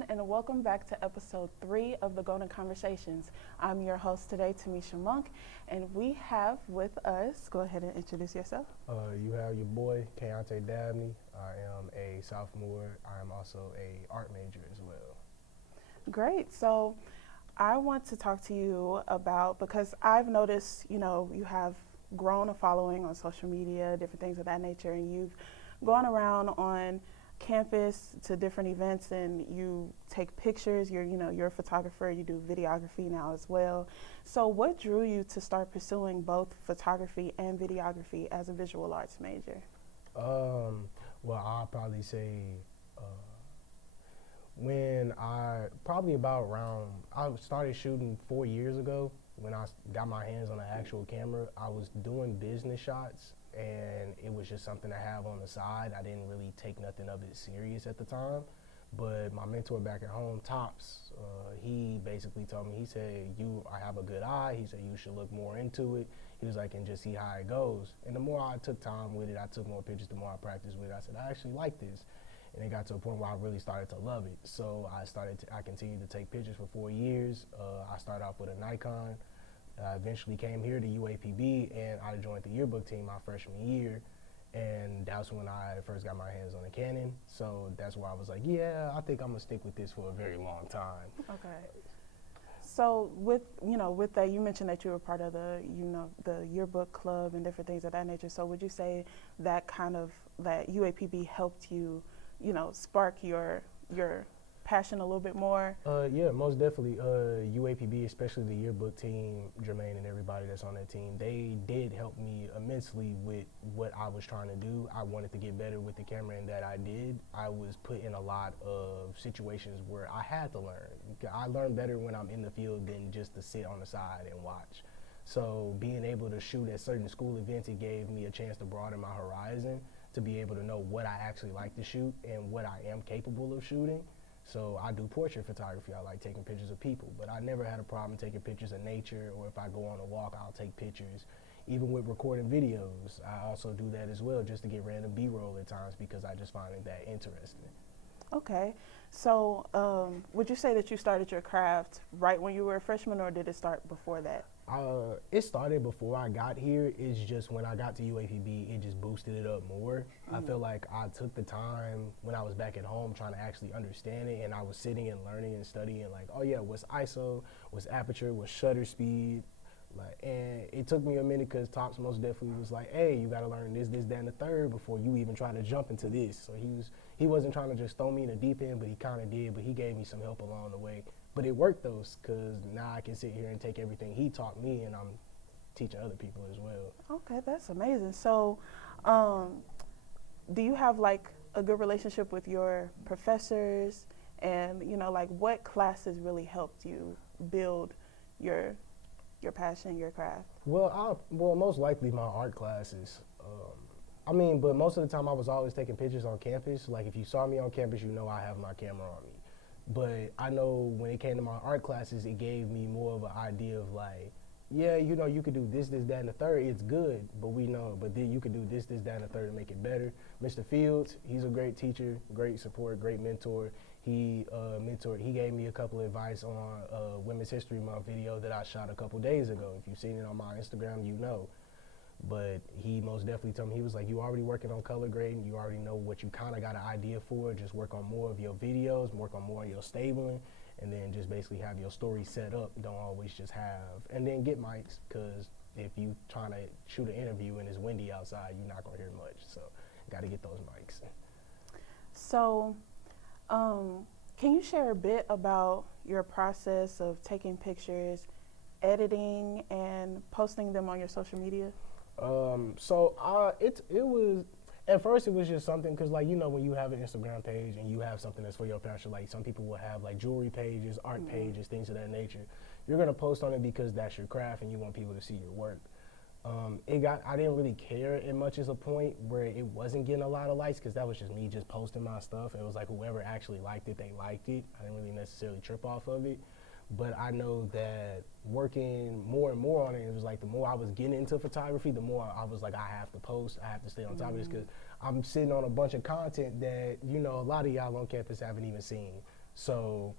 everyone, and welcome back to episode 3 of the Golden Conversations. I'm your host today, Tamisha Monk, and we have with us, go ahead and introduce yourself. You have your boy, Keontae Dabney. I am a sophomore. I am also a art major as well. Great. So I want to talk to you about, because I've noticed, you have grown a following on social media, different things of that nature, and you've gone around on campus to different events and you take pictures. You're a photographer, you do videography now as well. So what drew you to start pursuing both photography and videography as a visual arts major? Well, I'll probably say when I started shooting 4 years ago. When I got my hands on an actual camera, I was doing business shots, and it was just something to have on the side. I didn't really take nothing of it serious at the time, but my mentor back at home, Tops, he basically told me, he said, I have a good eye. He said, you should look more into it. He was like, and just see how it goes. And the more I took time with it, I took more pictures, the more I practiced with it, I said, I actually like this. And it got to a point where I really started to love it. So I continued to take pictures for 4 years. I started off with a Nikon. I eventually came here to UAPB, and I joined the yearbook team my freshman year, and that's when I first got my hands on a Canon. So that's why I was like, yeah, I think I'm gonna stick with this for a very long time. Okay. So with that, you mentioned that you were part of the yearbook club and different things of that nature. So would you say that that UAPB helped you, spark your passion a little bit more? Yeah, most definitely. UAPB, especially the yearbook team, Jermaine and everybody that's on that team, they did help me immensely with what I was trying to do. I wanted to get better with the camera, and that I did. I was put in a lot of situations where I had to learn. I learn better when I'm in the field than just to sit on the side and watch. So being able to shoot at certain school events, it gave me a chance to broaden my horizon, to be able to know what I actually like to shoot and what I am capable of shooting. So I do portrait photography. I like taking pictures of people, but I never had a problem taking pictures of nature, or if I go on a walk, I'll take pictures. Even with recording videos, I also do that as well, just to get random B-roll at times, because I just find it that interesting. Okay. So would you say that you started your craft right when you were a freshman, or did it start before that? It started before I got here. It's just when I got to UAPB, it just boosted it up more. Mm-hmm. I feel like I took the time when I was back at home trying to actually understand it, and I was sitting and learning and studying, like, oh yeah, what's ISO, what's aperture, what's shutter speed, and it took me a minute, because Tops most definitely was like, hey, you got to learn this, that, and the third before you even try to jump into this. So he wasn't trying to just throw me in the deep end, but he kind of did, but he gave me some help along the way. But it worked though, because now I can sit here and take everything he taught me, and I'm teaching other people as well. Okay, that's amazing. So do you have like a good relationship with your professors, and what classes really helped you build your passion, your craft? Well, most likely my art classes. But most of the time I was always taking pictures on campus. Like, if you saw me on campus, I have my camera on me. But I know when it came to my art classes, it gave me more of an idea of like, yeah, you could do this, that, and the third. It's good, but then you could do this, that, and the third to make it better. Mr. Fields, he's a great teacher, great support, great mentor. He gave me a couple of advice on Women's History Month video that I shot a couple days ago. If you've seen it on my Instagram, you know. But he most definitely told me, he was like, you already working on color grading, you already know what you kind of got an idea for, just work on more of your videos, work on more of your stabling, and then just basically have your story set up. Don't always just and then get mics, because if you trying to shoot an interview and it's windy outside, you're not going to hear much. So got to get those mics. So can you share a bit about your process of taking pictures, editing, and posting them on your social media? It was, at first it was just something, because when you have an Instagram page and you have something that's for your passion, like some people will have like jewelry pages, art pages, things of that nature. You're going to post on it because that's your craft and you want people to see your work. I didn't really care as much as a point where it wasn't getting a lot of likes, because that was just me just posting my stuff. It was like whoever actually liked it, they liked it. I didn't really necessarily trip off of it. But I know that working more and more on it, it was like the more I was getting into photography, the more I was like, I have to post, I have to stay on top of this, because I'm sitting on a bunch of content that, a lot of y'all on campus haven't even seen. So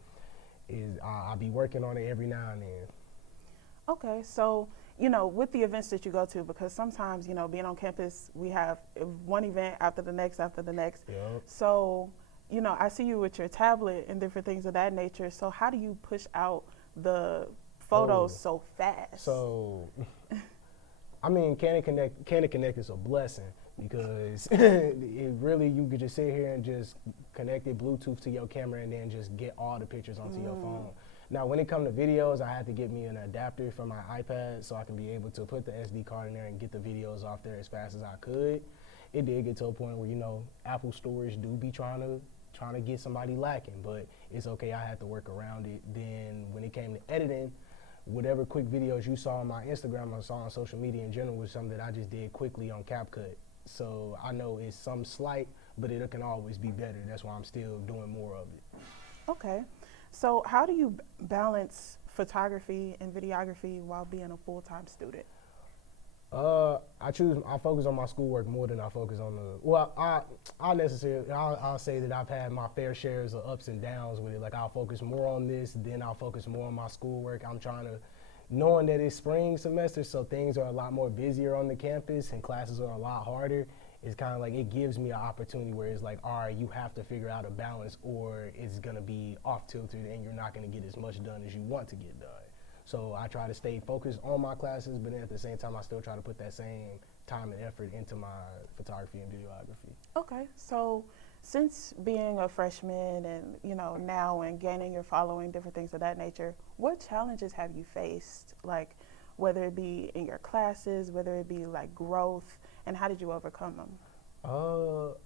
I be working on it every now and then. Okay, so with the events that you go to, because sometimes being on campus, we have one event after the next after the next. Yep. So I see you with your tablet and different things of that nature. So how do you push out the photos so fast? So, I mean, Can it Connect is a blessing because it really, you could just sit here and just connect it Bluetooth to your camera and then just get all the pictures onto your phone. Now, when it comes to videos, I had to get me an adapter for my iPad so I can be able to put the SD card in there and get the videos off there as fast as I could. It did get to a point where, Apple storage do be trying to get somebody lacking, but it's okay, I had to work around it. Then when it came to editing, whatever quick videos you saw on my Instagram or saw on social media in general was something that I just did quickly on CapCut. So I know it's some slight, but it can always be better. That's why I'm still doing more of it. Okay. So how do you balance photography and videography while being a full-time student? I focus on my schoolwork more than I focus on I'll say that I've had my fair shares of ups and downs with it. Like I'll focus more on this, then I'll focus more on my schoolwork. I'm trying to, knowing that it's spring semester, so things are a lot more busier on the campus and classes are a lot harder. It's kind of like, it gives me an opportunity where it's like, all right, you have to figure out a balance or it's gonna be off tilted and you're not gonna get as much done as you want to get done. So I try to stay focused on my classes, but then at the same time, I still try to put that same time and effort into my photography and videography. Okay, so since being a freshman and, now and gaining your following, different things of that nature, what challenges have you faced? Like, whether it be in your classes, whether it be like growth, and how did you overcome them?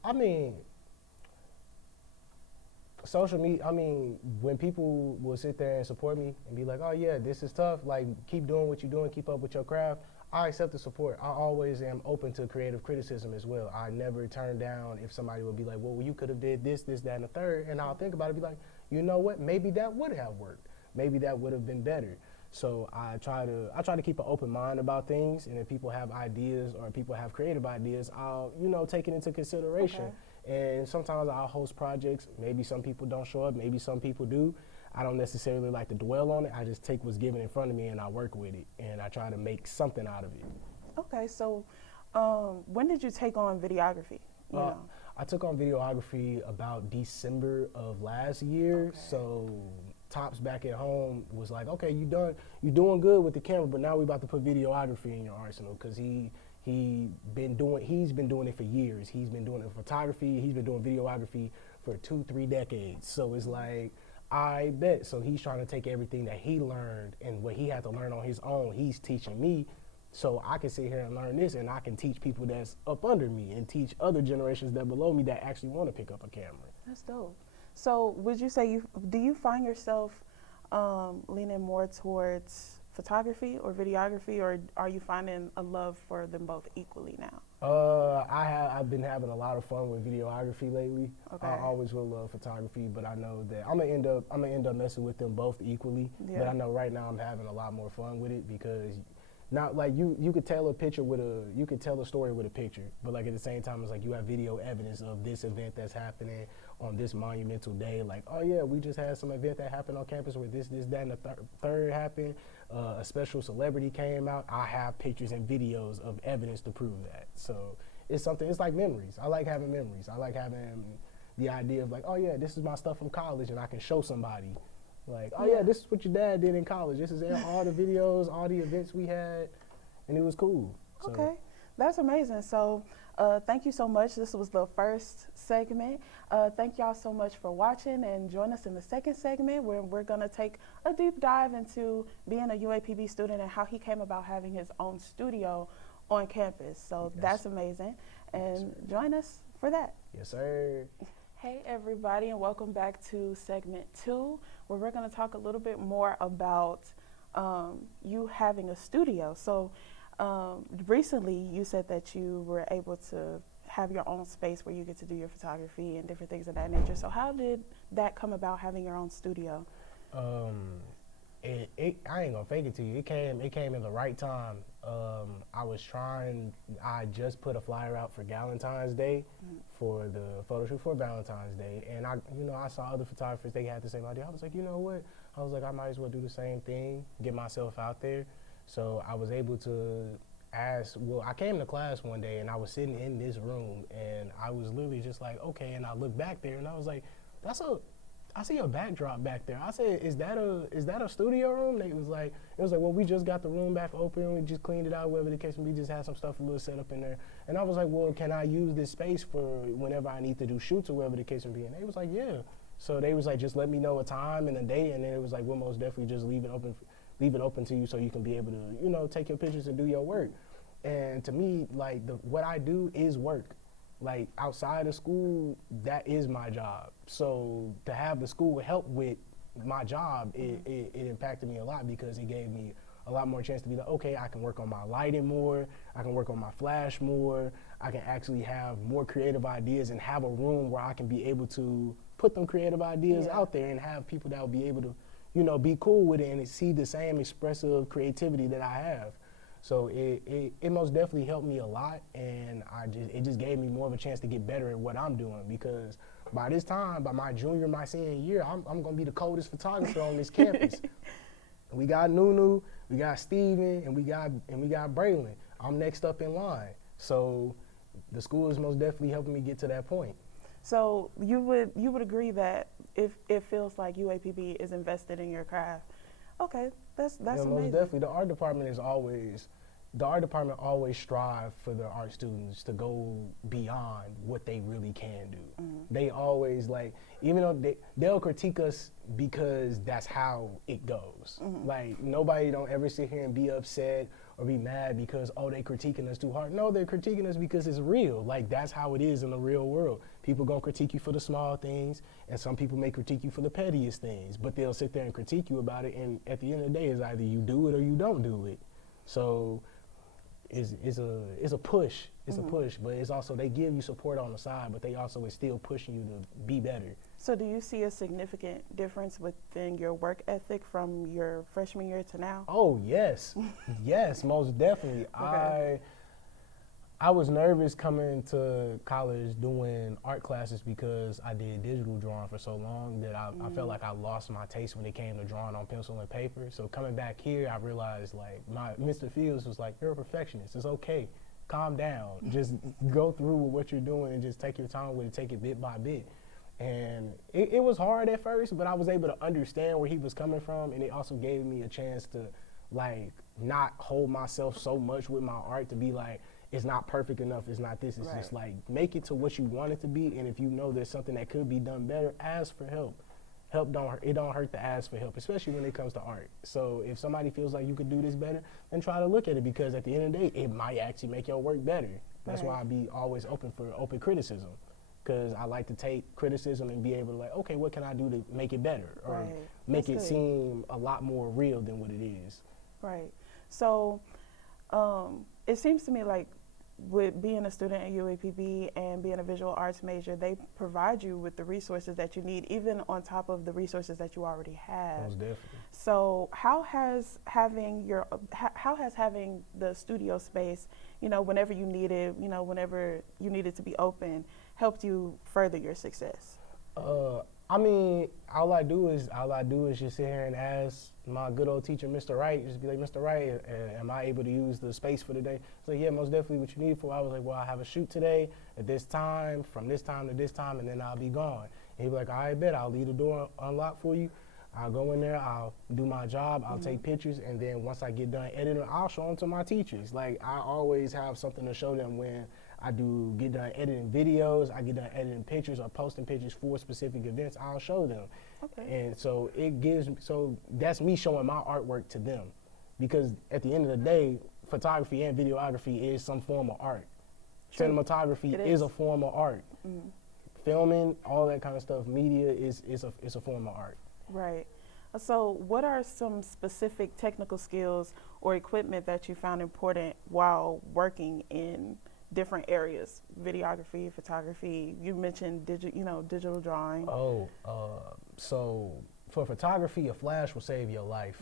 I mean, social media, when people will sit there and support me and be like, oh yeah, this is tough, like keep doing what you're doing, keep up with your craft, I accept the support. I always am open to creative criticism as well. I never turn down if somebody would be like, well, you could have did this, that, and the third, and I'll think about it, be like, you know what, maybe that would have worked. Maybe that would have been better. So I try to keep an open mind about things, and if people have ideas or people have creative ideas, I'll, take it into consideration. Okay. And sometimes I'll host projects. Maybe some people don't show up, maybe some people do. I don't necessarily like to dwell on it. I just take what's given in front of me and I work with it, and I try to make something out of it. Okay, so when did you take on videography? I took on videography about December of last year. Okay. So Tops back at home was like, okay, you doing good with the camera, but now we about to put videography in your arsenal, because he's been doing it for years. He's been doing photography, he's been doing videography for 2-3 decades. So it's like, I bet. So he's trying to take everything that he learned and what he had to learn on his own, he's teaching me, so I can sit here and learn this, and I can teach people that's up under me and teach other generations that below me that actually want to pick up a camera. That's dope. So would you say do you find yourself leaning more towards photography or videography, or are you finding a love for them both equally now? I've been having a lot of fun with videography lately. Okay. I always will love photography, but I know that I'm gonna end up messing with them both equally. Yeah. But I know right now I'm having a lot more fun with it, because not like you could tell a story with a picture, but like at the same time, it's like you have video evidence of this event that's happening on this monumental day. Like, oh yeah, we just had some event that happened on campus where this, that, and the third happened. A special celebrity came out. I have pictures and videos of evidence to prove that. So it's like memories. I like having memories. I like having the idea of like, oh yeah, this is my stuff from college, and I can show somebody. Like, oh yeah, this is what your dad did in college. This is all the videos, all the events we had, and it was cool. So. Okay, that's amazing. So thank you so much. This was the first segment. Thank y'all so much for watching, and join us in the second segment where we're gonna take a deep dive into being a UAPB student and how he came about having his own studio on campus. So that's amazing. And join us for that. Yes, sir. Hey everybody, and welcome back to segment 2, where we're going to talk a little bit more about you having a studio. So recently you said that you were able to have your own space where you get to do your photography and different things of that nature. So how did that come about, having your own studio? I ain't gonna fake it to you. It came in the right time. I just put a flyer out for Valentine's Day for the photo shoot for Valentine's Day. And I saw other photographers, they had the same idea. I was like, you know what? I was like, I might as well do the same thing, get myself out there. So I was able to I came to class one day and I was sitting in this room and I was literally just like, okay. And I looked back there and I was like, I see a backdrop back there. I said, is that a studio room? It was like, well, we just got the room back open. We just cleaned it out, whatever the case. We just had some stuff a little set up in there. And I was like, well, can I use this space for whenever I need to do shoots or whatever the case may be? And they was like, yeah. So they was like, just let me know a time and a date. And then it was like, we'll most definitely just leave it open to you so you can be able to, take your pictures and do your work. And to me, like, what I do is work. Like, outside of school, that is my job. So to have the school help with my job, it impacted me a lot because it gave me a lot more chance to be like, okay, I can work on my lighting more, I can work on my flash more, I can actually have more creative ideas and have a room where I can be able to put them creative ideas out there and have people that will be able to, be cool with it and see the same expressive creativity that I have. So it most definitely helped me a lot, and it just gave me more of a chance to get better at what I'm doing because by this time, by my senior year, I'm gonna be the coldest photographer on this campus. We got Nunu, we got Steven, and we got Braylon. I'm next up in line. So the school is most definitely helping me get to that point. So you would agree that if it feels like UAPB is invested in your craft, okay, that's amazing. Most definitely. The art department always strive for the art students to go beyond what they really can do. They always even though they'll critique us because that's how it goes. Like nobody don't ever sit here and be upset or be mad because, they critiquing us too hard. No, they're critiquing us because it's real. Like that's how it is in the real world. People gonna critique you for the small things, and some people may critique you for the pettiest things, but they'll sit there and critique you about it, and at the end of the day, it's either you do it or you don't do it. So it's a push. It's a push, but it's also they give you support on the side, but they also is still pushing you to be better. So do you see a significant difference within your work ethic from your freshman year to now? Oh yes, yes, most definitely. Okay. I was nervous coming to college doing art classes because I did digital drawing for so long that I felt like I lost my taste when it came to drawing on pencil and paper. So coming back here, I realized Mr. Fields was like, you're a perfectionist. It's okay. Calm down. Just go through with what you're doing and just take your time with it, take it bit by bit. And it was hard at first, but I was able to understand where he was coming from, and it also gave me a chance to not hold myself so much with my art to be like, it's not perfect enough, it's not this, it's just make it to what you want it to be, and if you know there's something that could be done better, ask for help. It don't hurt to ask for help, especially when it comes to art. So if somebody feels like you could do this better, then try to look at it, because at the end of the day, it might actually make your work better. That's why I be always open for open criticism, because I like to take criticism and be able to okay, what can I do to make it better, or make it seem a lot more real than what it is. Right. So it seems to me like with being a student at UAPB and being a visual arts major, they provide you with the resources that you need, even on top of the resources that you already have. Most definitely. So how has having the studio space, whenever you need it, whenever you need it to be open, helped you further your success? I mean, all I do is just sit here and ask my good old teacher, Mr. Wright, just be like, Mr. Wright, am I able to use the space for today? He's like, yeah, most definitely what you need for. I was like, well, I have a shoot today at this time, from this time to this time, and then I'll be gone. And he'd be like, all right, bet, I'll leave the door unlocked for you. I'll go in there, I'll do my job, I'll take pictures, and then once I get done editing, I'll show them to my teachers. Like, I always have something to show them when I get done editing videos, I get done editing pictures or posting pictures for specific events, I'll show them. Okay. And so that's me showing my artwork to them. Because at the end of the day, photography and videography is some form of art. True. Cinematography is a form of art. Filming, all that kind of stuff, media is a form of art. Right. So what are some specific technical skills or equipment that you found important while working in different areas? Videography, photography, you mentioned digital drawing. So For photography, a flash will save your life.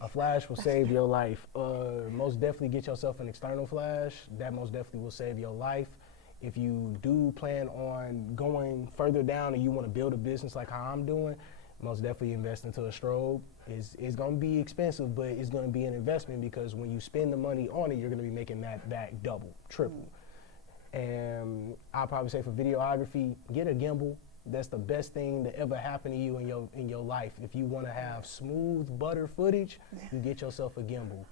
A flash will save your life. Most definitely get yourself an external flash. That most definitely will save your life. If you do plan on going further down and you want to build a business like how I'm doing, most definitely invest into a strobe. It's going to be expensive, but it's going to be an investment because when you spend the money on it, you're going to be making that back double, triple. And I'll probably say for videography, get a gimbal. That's the best thing that ever happened to you in your life. If you want to have smooth butter footage, you get yourself a gimbal.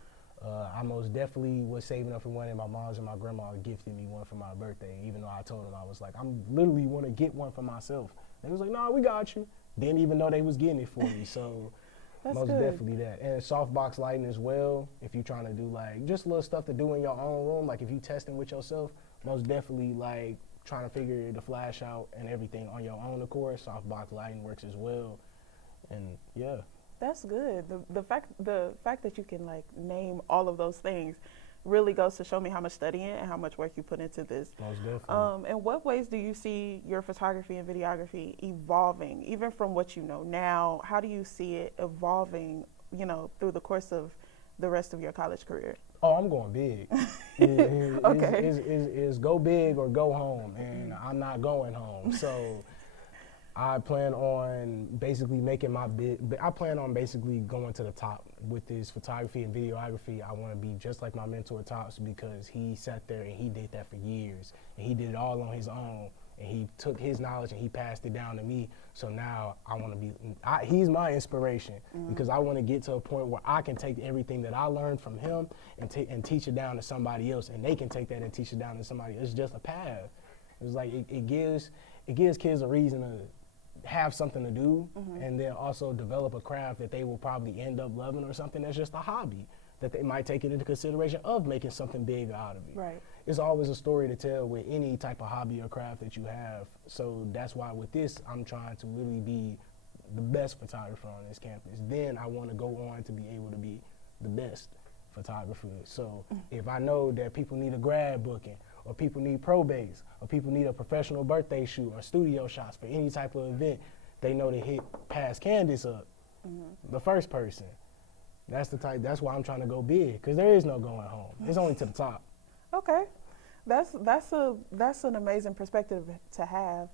I most definitely was saving up for one, and my mom's and my grandma gifted me one for my birthday, even though I told them, I was like, I'm literally want to get one for myself. They was like, no, we got you. Didn't even know they was getting it for me, so most definitely that. And softbox lighting as well, if you're trying to do like just little stuff to do in your own room, like if you testing with yourself, most definitely like trying to figure the flash out and everything on your own accord, softbox lighting works as well, and yeah. That's good. The fact that you can like name all of those things really goes to show me how much studying and how much work you put into this. Most definitely. In what ways do you see your photography and videography evolving, even from what you know now? How do you see it evolving, you know, through the course of the rest of your college career? Oh, I'm going big. Okay. It's go big or go home, and I'm not going home. So I plan on basically making my I plan on basically going to the top with this photography and videography. I want to be just like my mentor Tops, because he sat there and he did that for years, and he did it all on his own, and he took his knowledge and he passed it down to me. So now I want to be, he's my inspiration, because I want to get to a point where I can take everything that I learned from him and teach it down to somebody else, and they can take that and teach it down to somebody else. It's just a path. It's like it gives kids a reason to have something to do, and then also develop a craft that they will probably end up loving, or something that's just a hobby that they might take it into consideration of making something big out of it. Right. It's always a story to tell with any type of hobby or craft that you have. So that's why with this, I'm trying to literally be the best photographer on this campus. Then I want to go on to be able to be the best photographer. So if I know that people need a grad booking, or people need probates, or people need a professional birthday shoot or studio shots for any type of event, they know to hit past Candace up, the first person. That's why I'm trying to go big, because there is no going home. It's only to the top. Okay, that's an amazing perspective to have.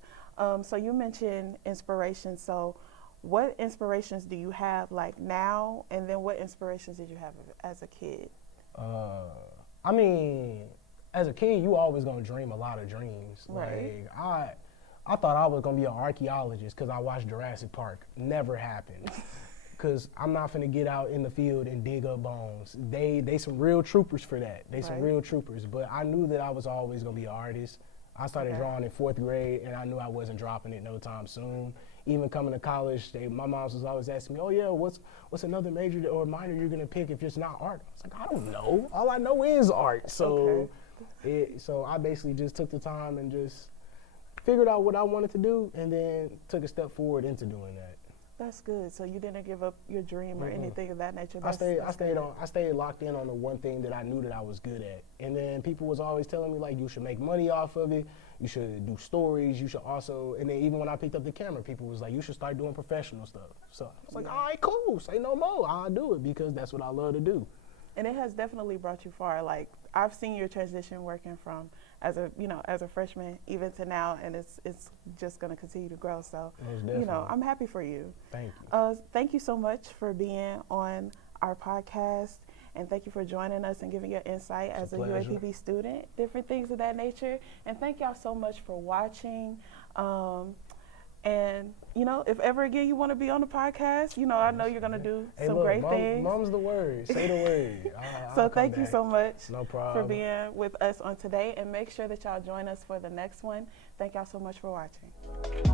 So you mentioned inspiration. So what inspirations do you have like now, and then what inspirations did you have as a kid? I mean, as a kid, you always gonna dream a lot of dreams. Right. Like I thought I was gonna be an archaeologist because I watched Jurassic Park. Never happened. Because I'm not finna get out in the field and dig up bones. They some real troopers for that. They some real troopers. But I knew that I was always gonna be an artist. I started drawing in 4th grade, and I knew I wasn't dropping it no time soon. Even coming to college, my mom was always asking me, oh yeah, what's another major or minor you're gonna pick if it's not art? I was like, I don't know. All I know is art. So, so I basically just took the time and just figured out what I wanted to do, and then took a step forward into doing that. That's good. So you didn't give up your dream or anything of that nature. I stayed locked in on the one thing that I knew that I was good at. And then people was always telling me, like, you should make money off of it. You should do stories. You should also, and then even when I picked up the camera, people was like, you should start doing professional stuff. So I was like, all right, cool. Say no more. I'll do it because that's what I love to do. And it has definitely brought you far. Like, I've seen your transition working from as a freshman even to now, and it's just going to continue to grow. So, I'm happy for you. Thank you. Thank you so much for being on our podcast, and thank you for joining us and giving your insight as a UAPB student, different things of that nature. And thank y'all so much for watching. And, if ever again you want to be on the podcast, I know you're going to do some great things. Mom's the word. Say the word. So thank you so much for being with us on today. And make sure that y'all join us for the next one. Thank y'all so much for watching.